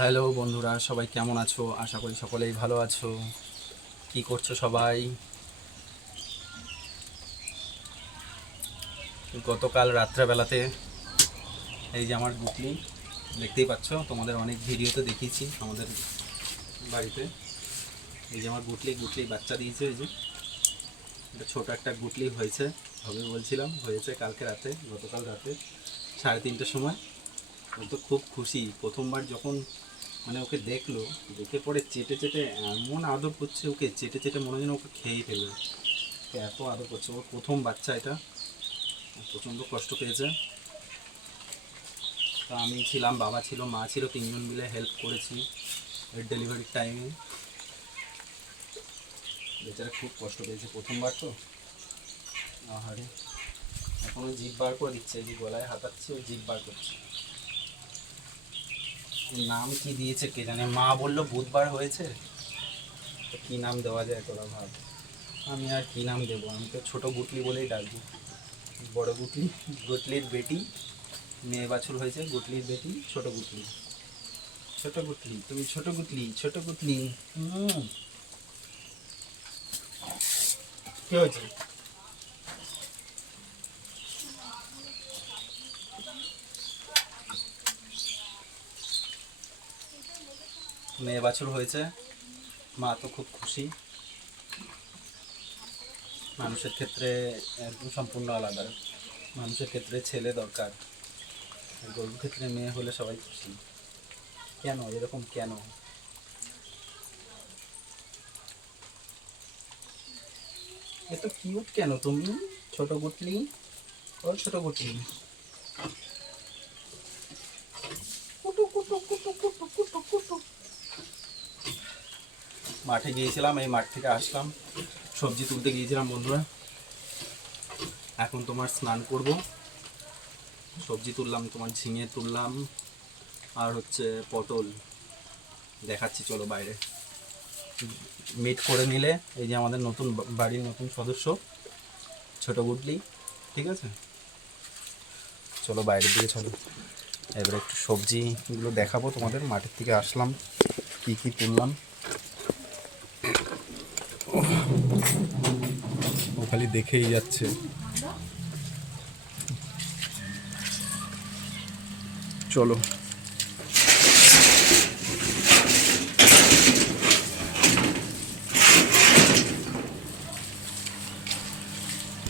Hello বন্ধুরা, সবাই কেমন আছো? আশা করি সকলেই ভালো আছো। কি করছ সবাই? গতকাল রাত্রেবেলাতে এই যে আমার গুটলি দেখতেই পাচ্ছ, তোমাদের অনেক ভিডিওতে দেখিয়েছি আমাদের বাড়িতে। এই যে আমার গুটলি গুটলি বাচ্চা দিয়েছে এই যে। এটা ছোটো একটা গুটলি হয়েছে, হবে বলছিলাম, হয়েছে কালকে রাতে, গতকাল রাতে, সাড়ে তিনটের সময়। তো খুব খুশি, প্রথমবার যখন মানে ওকে দেখল, দেখে পরে চেটে চেটে এমন আদর করছে ওকে, চেটে চেটে মনে যেন ওকে খেয়েই ফেলবে এত আদর করছে, ওর প্রথম বাচ্চা এটা। প্রচণ্ড কষ্ট পেয়েছে। তো আমি ছিলাম, বাবা ছিল, মা ছিল, তিনজন মিলে হেল্প করেছি এর ডেলিভারির টাইমে বেচারা খুব কষ্ট পেয়েছে প্রথমবার তো। আহারে। এখনও জিভ বার করে দিচ্ছে যে গলায় হাতাচ্ছে, জিভ বার করছে। নাম কি দিয়েছে কে জানে? মা বলল বুধবার হয়েছে। কি নাম দেওয়া যায় তোরা ভাব? আমি আর কি নাম দেবো? আমি তো ছোট গুটলি বলেই ডাকবো। বড় গুটলি, গুটলির বেটি, মেয়ে বাছুর হয়েছে, গুটলির বেটি, ছোট গুটলি। ছোট গুটলি, তুমি ছোট গুটলি ছোট গুটলি। হুম। কি হয়েছে? মেয়ে বাছুর হয়েছে। মা তো খুব খুশি। মানুষের ক্ষেত্রে একদম সম্পূর্ণ আলাদা। মানুষের ক্ষেত্রে ছেলে দরকার। গরুর ক্ষেত্রে মেয়ে হলে সবাই খুশি। কেন? এরকম কেন? এত কিউট কেন তুমি? ছোট গুটলি ও ছোট গুটলি কুটু কুটু কুটু কুটু কুটু কুটু মাঠে গিয়েছিলাম, এই মাঠ থেকে আসলাম। সবজি তুলতে গিয়েছিলাম বন্ধুরা। এখন তোমার স্নান করব। সবজি তুললাম, তোমার ঝিঙে তুললাম, আর হচ্ছে পটল। দেখাচ্ছি, চলো বাইরে। মিট করে নিলে, এই যে আমাদের নতুন বাড়ির নতুন সদস্য, ছোট গুডলি, ঠিক আছে? চলো বাইরের দিকে চলো। এবারে একটু সবজিগুলো দেখাবো তোমাদের, মাঠের থেকে আসলাম, কি কি তুললাম। খালি দেখেই যাচ্ছে। চলো।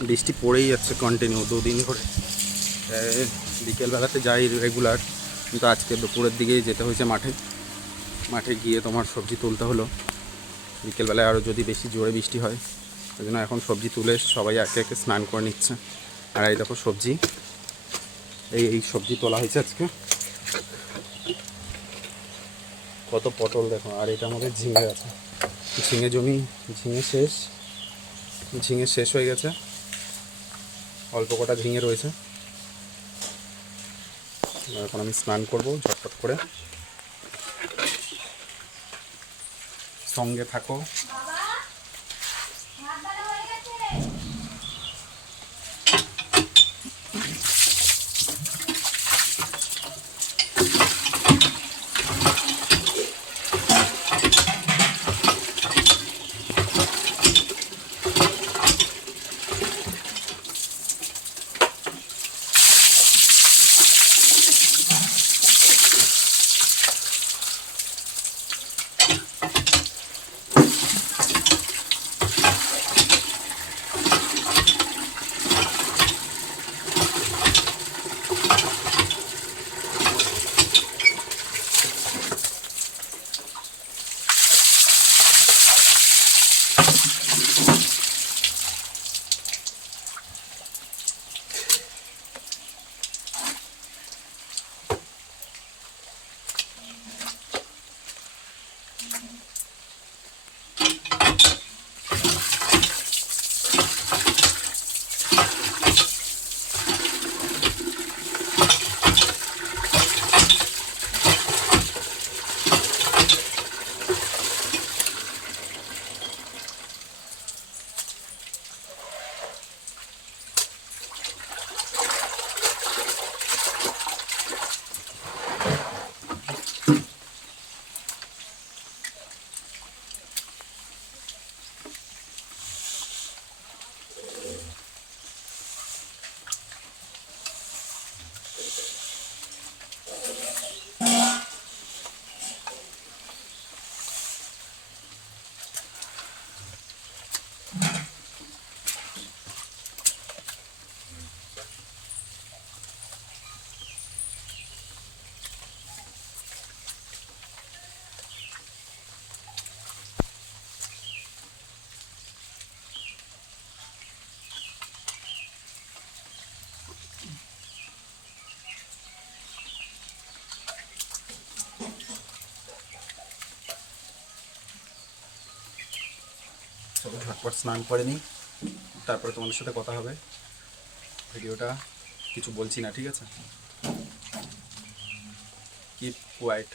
বৃষ্টি পড়েই যাচ্ছে কন্টিনিউ দুদিন করে বিকেলবেলাতে যাই রেগুলার কিন্তু আজকে দুপুরের দিকেই যেতে হয়েছে মাঠে। মাঠে গিয়ে তোমার সবজি তুলতে হলো। বিকেলবেলায় আরও যদি বেশি জোরে বৃষ্টি হয় ওই জন্য এখন সবজি তুলে সবাই একে একে স্নান করে নিচ্ছে। আর এই দেখো সবজি। এই এই সবজি তোলা হয়েছে আজকে। কত পটল দেখো, আর এটা আমাদের ঝিঙে আছে। ঝিঙে জমি, ঝিঙে শেষ। ঝিঙে শেষ হয়ে গেছে। অল্প কটা ঝিঙে রয়েছে। এখন আমি স্নান করব ঝটপট করে। সঙ্গে থাকো। ঝটপট স্নান করে নিই। তারপরে তোমাদের সাথে কথা হবে। ভিডিওটা কিছু বলছি না, ঠিক আছে? Keep quiet